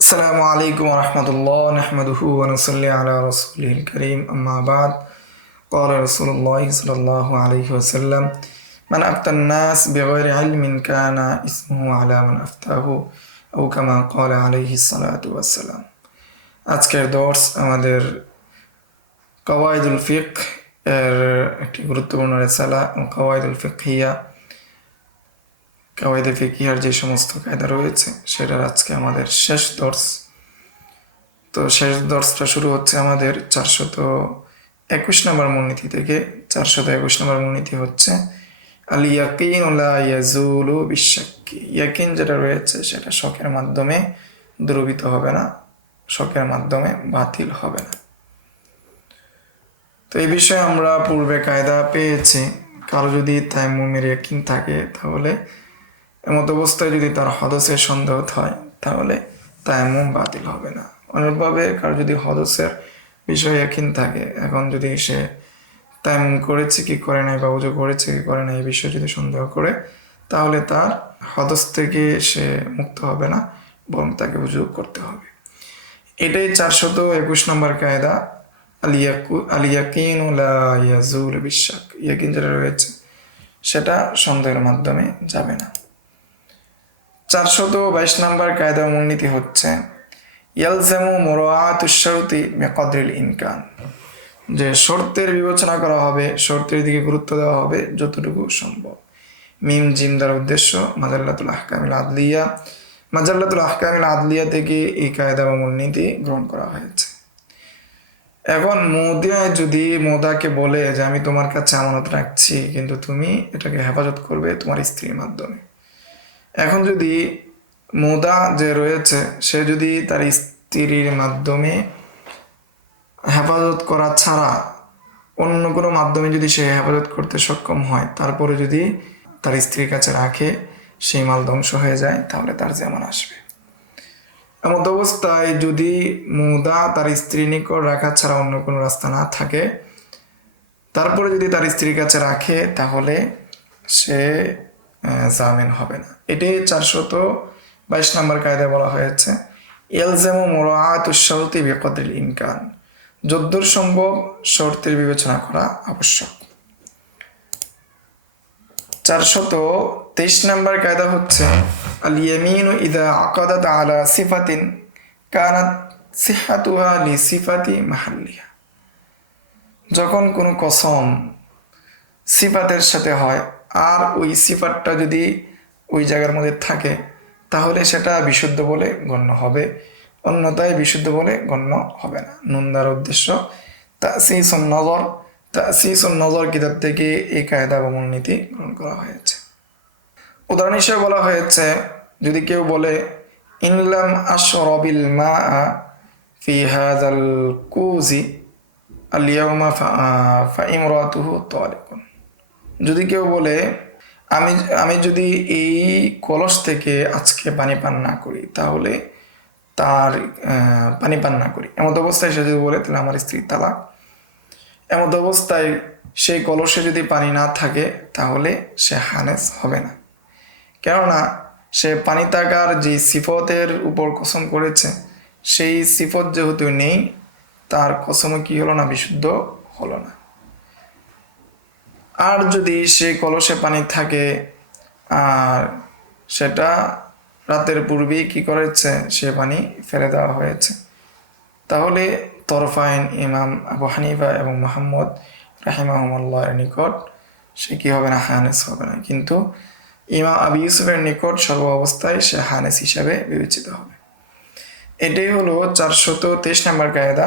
السلام عليكم ورحمة الله نحمده ونصلي على رسوله الكريم أما بعد قال رسول الله صلى الله عليه وسلم من أفتى الناس بغير علم كان اسمه على من أفتاه أو كما قال عليه الصلاة والسلام আজকের দর্স আমাদের কওয়াইদুল ফিকহ এর একটি গুরুত্বপূর্ণ রিসালা কওয়াইদুল ফিকহিয়া কাওয়াইদে ফিকহিয়ার যে সমস্ত কায়দা রয়েছে সেটার আজকে আমাদের শেষ দর্স। তো শেষ দর্সটা শুরু হচ্ছে আমাদের 421 নম্বর মূলনীতি থেকে। 421 নম্বর মূলনীতি হচ্ছে আল ইয়াকিন লা ইয়াজুলু বিশাক্কি। ইয়াকিন যেটা রয়েছে সেটা শকের মাধ্যমে দ্রবীত হবে না, শকের মাধ্যমে বাতিল হবে না। তো এই বিষয়ে আমরা পূর্বে কায়দা পেয়েছি। কারো যদি তায়াম্মুমের ইয়াকিন থাকে তাহলে এমত অবস্থায় যদি তার হদসের সন্দেহ হয় তাহলে তায়াম্মুম বাতিল হবে না। অনুরূপভাবে কারো যদি হদসের বিষয়ে ইয়াকিন থাকে, এখন যদি সে তায়াম্মুম করেছে কি করে নাই বা উযু করেছে কি করে নাই এই বিষয়ে যদি সন্দেহ করে তাহলে তার হদস থেকে সে মুক্ত হবে না, বরং তাকে উযু করতে হবে। এটাই 421 নম্বর কায়দা আল ইয়াকিনু লা ইয়াজুলু বিশাক। ইয়াকিন যেটা রয়েছে সেটা সন্দেহের মাধ্যমে যাবে না। 422 নম্বর কায়দা মূলনীতি হচ্ছে ইয়ালজামু মুরাআতুশ শারতি বিকদরিল ইমকান। যে শর্তের বিবেচনা করা হবে, শর্তের দিকে গুরুত্ব দেওয়া হবে যতটুকু সম্ভব। মিম জিম দ্বারা উদ্দেশ্য মাজাল্লাতুল আহকামিল আদলিয়া। মাজাল্লাতুল আহকামিল আদলিয়া থেকে এই কায়দা বা মূলনীতি গ্রহণ করা হয়েছে। এখন যদি মোদাকে বলে যে আমি তোমার কাছে আমানত রাখছি, কিন্তু তুমি এটাকে হেফাজত করবে তোমার স্ত্রীর মাধ্যমে। এখন যদি মোদা যে রয়েছে সে যদি তার স্ত্রীর মাধ্যমে হেফাজত করা ছাড়া অন্য কোনো মাধ্যমে যদি সে হেফাজত করতে সক্ষম হয়, তারপরে যদি তার স্ত্রীর কাছে রাখে সেই মাল ধ্বংস হয়ে যায়, তাহলে তার যেমন আসবে। এমত অবস্থায় যদি মুদা তার স্ত্রীর নিকট রাখা ছাড়া অন্য কোনো রাস্তা না থাকে, তারপরে যদি তার স্ত্রীর কাছে রাখে তাহলে সে জামিন হবে না। এটাই 422 নম্বর কায়দায় বলা হয়েছে ইলজামু মুরাআতুশ শারতি বিকদরিল ইমকান। যদ্দূর সম্ভব শর্তের বিবেচনা করা আবশ্যক। 423 নম্বর কায়দা হচ্ছে আল ইয়ামিনু ইযা আকাদাত আলা সিফাতিন কানাত সিহহাতুহা লি সিফাতি মাহাল্লিহা। যখন কোনো কসম সিফাতের সাথে হয় আর ওই সিফাতটা যদি ওই জায়গার মধ্যে থাকে তাহলে সেটা বিশুদ্ধ বলে গণ্য হবে, অন্যথায় বিশুদ্ধ বলে গণ্য হবে না। নুন দ্বারা উদ্দেশ্য তাসিসুন নজর কিতাব থেকে এই কায়দা বা মূলনীতি গ্রহণ করা হয়েছে। উদাহরণ হিসেবে বলা হয়েছে যদি কেউ বলে ইনলাম আশরাবিল মাআ ফি হাযাল কুজি আল ইয়াওমা ফা ইমরাতুহু তালিকুন। যদি কেউ বলে আমি যদি এই কলস থেকে আজকে পানি পান না করি তাহলে তার পানি পান না করি, এমত অবস্থায় সে যদি বলে তাহলে আমার স্ত্রী তালাক। এমত অবস্থায় সেই কলসে যদি পানি না থাকে তাহলে সে হানেস হবে না, কেননা সে পানি থাকার যে সিফতের উপর কসম করেছে সেই সিফত যেহেতু নেই, তার কসমও কি হলো না, বিশুদ্ধ হলো না। আর যদি সেই কলসে পানি থাকে আর সেটা রাতের পূর্বেই কি করেছে, সে পানি ফেলে দেওয়া হয়েছে, তাহলে তরফাইন ইমাম আবু হানিফা এবং মুহাম্মদ রাহিমাহুমুল্লাহর নিকট সে কি হবে না, হানেস হবে না। কিন্তু ইমাম আবু ইউসুফের নিকট সর্ব অবস্থায় সে হানেস হিসাবে বিবেচিত হবে। এটাই হলো 423 নম্বর কায়দা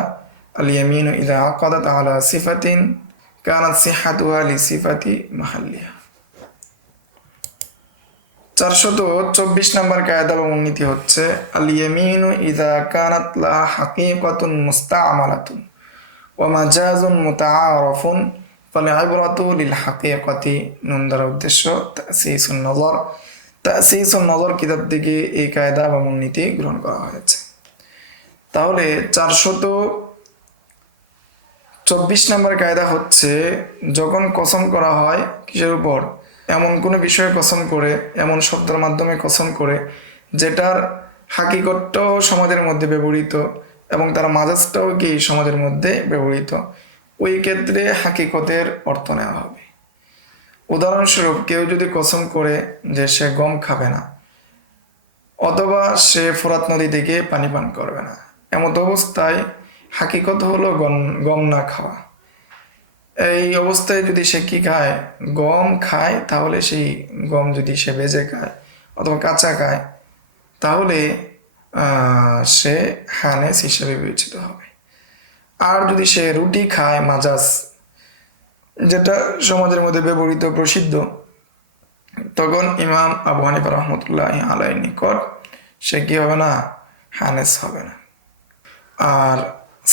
আল ইয়ামিনু ইযা আকাদাত আলা সিফাতিন কানাত সিহহাতুহা লি সিফাতি মাহাল্লিহা। 424 নম্বর কায়দা বা মূলনীতি হচ্ছে আল ইয়ামিনু ইযা কানাত লা হাকীকাতুন মুস্তা'মালাতুন ওয়া মাজাজুন মুতাআরাফুন ফাল ইবরাতু লিল হাকীকাতি। নুন দ্বারা উদ্দেশ্য তাসিসুন নজর কিতাব থেকে এই কায়দা বা মূলনীতি গ্রহণ করা হয়েছে। তাহলে 424 নম্বর কায়দা হচ্ছে যখন কসম করা হয় কিসের উপর, এমন কোনো বিষয়ে কসম করে, এমন শব্দের মাধ্যমে কসম করে যেটার হাকিকতটাও সমাজের মধ্যে ব্যবহৃত এবং তার মাজাজটাও কি সমাজের মধ্যে ব্যবহৃত, ওই ক্ষেত্রে হাকিকতের অর্থ নেওয়া হবে। উদাহরণস্বরূপ কেউ যদি কসম করে যে সে গম খাবে না অথবা সে ফোরাত নদী থেকে পানি পান করবে না, এমত অবস্থায় হাকিকত হলো গম না খাওয়া। এই অবস্থায় যদি সে কি খায়, গম খায়, তাহলে সেই গম যদি সে ভেজে খায় অথবা কাঁচা খায় তাহলে সে হানেস হিসেবে বিবেচিত হবে। আর যদি সে রুটি খায়, মাজাজ যেটা সমাজের মধ্যে ব্যবহৃত প্রসিদ্ধ, তখন ইমাম আবু হানিফা রহমতুল্লাহ আলাইহির নিকট সে কি হবে না, হানেস হবে না। আর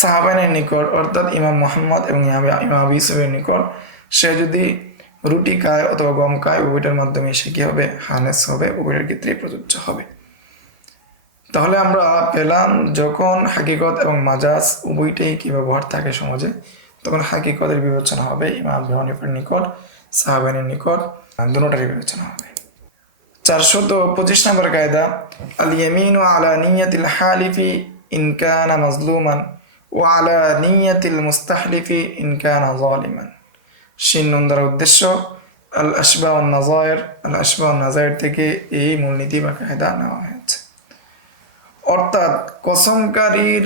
সাহাবাইনের নিকট অর্থাৎ ইমাম মোহাম্মদ এবং ইমাম আবু ইউসুফের নিকট সে যদি রুটি খায় অথবা গম খায়, উভয়টার মাধ্যমে সে কি হবে, হানেস হবে, উভয়ের ক্ষেত্রেই প্রযোজ্য হবে। তাহলে আমরা পেলাম যখন হাকিকত এবং মাজাজ উভয়টাই কি ব্যবহার থাকে সমাজে, তখন হাকিকতের বিবেচনা হবে ইমাম আবু হানিফার নিকট, সাহাবাইনের নিকট, দুটোটারই বিবেচনা হবে। 425 নম্বর কায়দা, আল ইয়ামিনু আলা নিয়াতিল হালিফি ইন কানা মাজলুমান ওয়া আলা নিয়াতিল মুস্তাহলিফি ইন কানা যালিমান। শিন দ্বারা উদ্দেশ্য আল আশবাহ ওয়ান নাযায়ের, আল আশবাহ ওয়ান নাযায়ের থেকে এই মূলনীতি বা কায়দা নেওয়া হয়েছে। অর্থাৎ কসমকারীর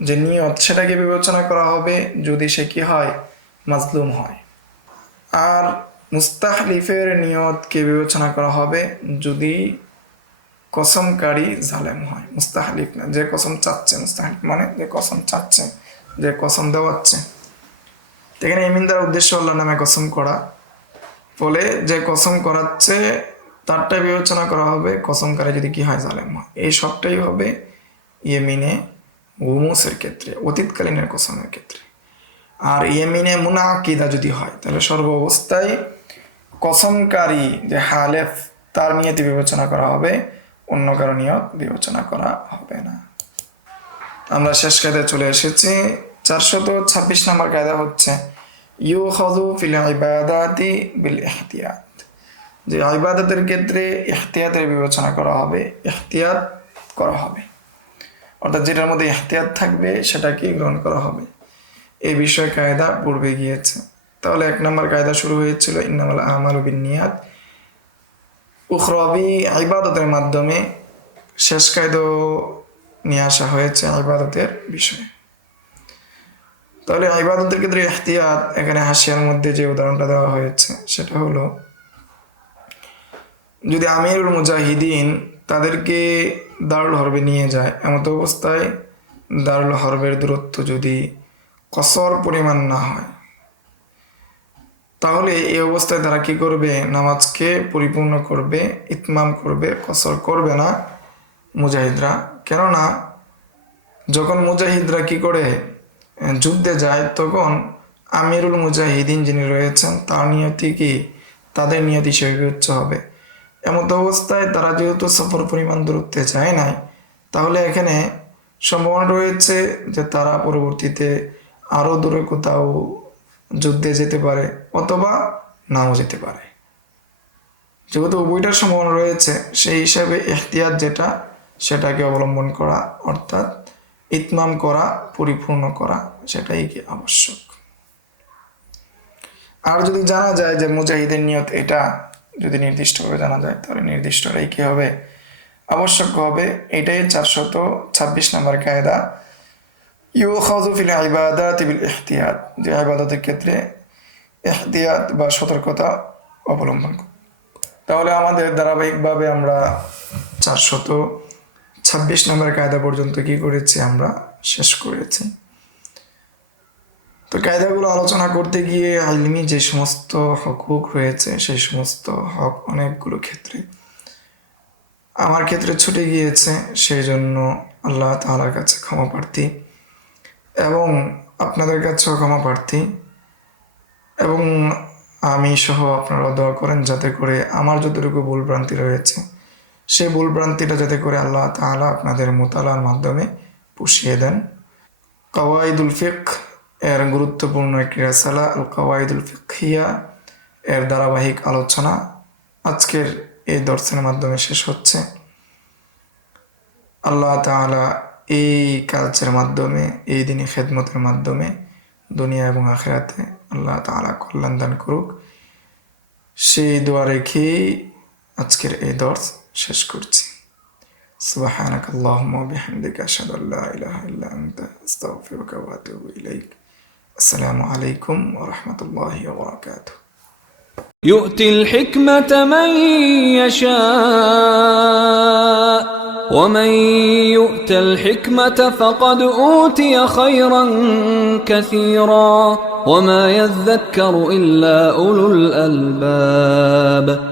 যে নিয়ত সেটাকে বিবেচনা করা হবে যদি সে কি হয়, মাজলুম হয়। আর মুস্তাহলিফের নিয়তকে বিবেচনা করা হবে যদি কসমকারী জালেম হয়। মুস্তাহলিফ না, যে কসম চাচ্ছে, মুস্তাহলিফ মানে যে কসম চাচ্ছে, যে কসম দেওয়াচ্ছে। এখানে এমিন দ্বারা উদ্দেশ্য আল্লাহ নামে কসম করা, ফলে যে কসম করাচ্ছে তারটাই বিবেচনা করা হবে কসমকারী যদি কি হয়, জালেম হয়। এই সবটাই হবে ইয়েমিনে গুমুসের ক্ষেত্রে, অতীতকালীনের কসমের ক্ষেত্রে। আর ইয়েমিনে মুনাকিদা যদি হয় তাহলে সর্ব অবস্থায় কসমকারী যে হালেফ তার নিয়তি বিবেচনা করা হবে, অন্য কারো নিয়ত বিবেচনা করা হবে না। আমরা শেষ কায়দায় চলে এসেছি। 426 নম্বর কায়দা হচ্ছে ইউখাযু ফিল ইবাদাতি বিল ইহতিয়াত, যে ইবাদতের ক্ষেত্রে ইহতিয়াতের বিবেচনা করা হবে, ইহতিয়াত করা হবে, অর্থাৎ যেটার মধ্যে ইহতিয়াত থাকবে সেটাকে গ্রহণ করা হবে। এই বিষয়ে কায়দা পূর্বে গিয়েছে। তাহলে 1 নম্বর কায়দা শুরু হয়েছিল ইন্নামাল আমালু বিন্নিয়াত, উখরাবি ইবাদতের মাধ্যমে শেষ কায়দা নিয়ে আসা হয়েছে ইবাদতের বিষয়ে। তাহলে ইবাদতের ক্ষেত্রে ইহতিয়াত, এখানে হাসিয়ার মধ্যে যে উদাহরণটা দেওয়া হয়েছে সেটা হলো যদি আমিরুল মুজাহিদিন তাদেরকে দারুল হরবে নিয়ে যায়, এমত অবস্থায় দারুল হরবের দূরত্ব যদি কসর পরিমাণ না হয়, তাহলে এই অবস্থায় তারা কি করবে, নামাজকে পরিপূর্ণ করবে, ইতমাম করবে, কসর করবে না মুজাহিদরা। কেননা যখন মুজাহিদরা কি করে যুদ্ধে যায়, তখন আমিরুল মুজাহিদিন যিনি রয়েছেন তার নিয়তি কি, তাদের নিয়তি হিসেবে বিবেচ্য হবে। এমত অবস্থায় তারা যেহেতু সফর পরিমাণ দূরত্বে যায় নাই, তাহলে এখানে সম্ভাবনা রয়েছে যে তারা পরবর্তীতে আরও দূরে কোথাও যুদ্ধে যেতে পারে অথবা নাও যেতে পারে। যেহেতু উভয়টার সম্ভাবনা রয়েছে, সেই হিসাবে ইহতিয়াত যেটা সেটাকে অবলম্বন করা, অর্থাৎ ইতমাম করা, পরিপূর্ণ করা, সেটাই কি আবশ্যক। আর যদি জানা যায় যে মুজাহিদের নিয়ত এটা, যদি নির্দিষ্টভাবে জানা যায় তাহলে নির্দিষ্টটাই কি হবে, আবশ্যক হবে। এটাই 426 নম্বর কায়দা ইউখাযু ফিল ইবাদাতি বিল ইহতিয়াত, যে ইবাদতের ক্ষেত্রে ইহতিয়াত বা সতর্কতা অবলম্বন করা। তাহলে আমাদের ধারাবাহিকভাবে আমরা 426 নম্বর কায়দা পর্যন্ত কি করেছি, আমরা শেষ করেছি। তো কায়দাগুলো আলোচনা করতে গিয়ে ইলমি যে সমস্ত হকুক রয়েছে সেই সমস্ত হক অনেকগুলো ক্ষেত্রে আমার ক্ষেত্রে ছুটে গিয়েছে, সেই জন্য আল্লাহ তাআলার কাছে ক্ষমা প্রার্থী এবং আপনাদের কাছেও ক্ষমা প্রার্থী, এবং আমি সহ আপনারা দোয়া করেন যাতে করে আমার যতটুকু ভুলভ্রান্তি রয়েছে সেই ভুলভ্রান্তিটা যাতে করে আল্লাহ তাআলা আপনাদের মুতালার মাধ্যমে পুষিয়ে দেন। কাওয়াইদুল ফিকহ এর গুরুত্বপূর্ণ একটি রাসালা আল কাওয়াইদুল ফিকহিয়া এর ধারাবাহিক আলোচনা আজকের এই দর্শনের মাধ্যমে শেষ হচ্ছে। আল্লাহ তাআলা এই কাজের মাধ্যমে, এই দিনই খেদমতের মাধ্যমে দুনিয়া এবং আখিরাতে আল্লাহ তাআলা কল্যাণ দান করুক, সেই দোয়া রেখেই আজকের এই দর্স শেষ করছি। সুবহানাকা আল্লাহুম্মা ওয়া বিহামদিকা আশহাদু আল্লা ইলাহা ইল্লা আনতা আস্তাগফিরুকা ওয়া আতুবু ইলাইক। আসসালামু আলাইকুম ওয়া রাহমাতুল্লাহি ওয়া বারাকাতুহু। يؤتي الحكمة من يشاء ومن يؤت الحكمة فقد أوتي خيرا كثيرا وما يذكر إلا أولو الألباب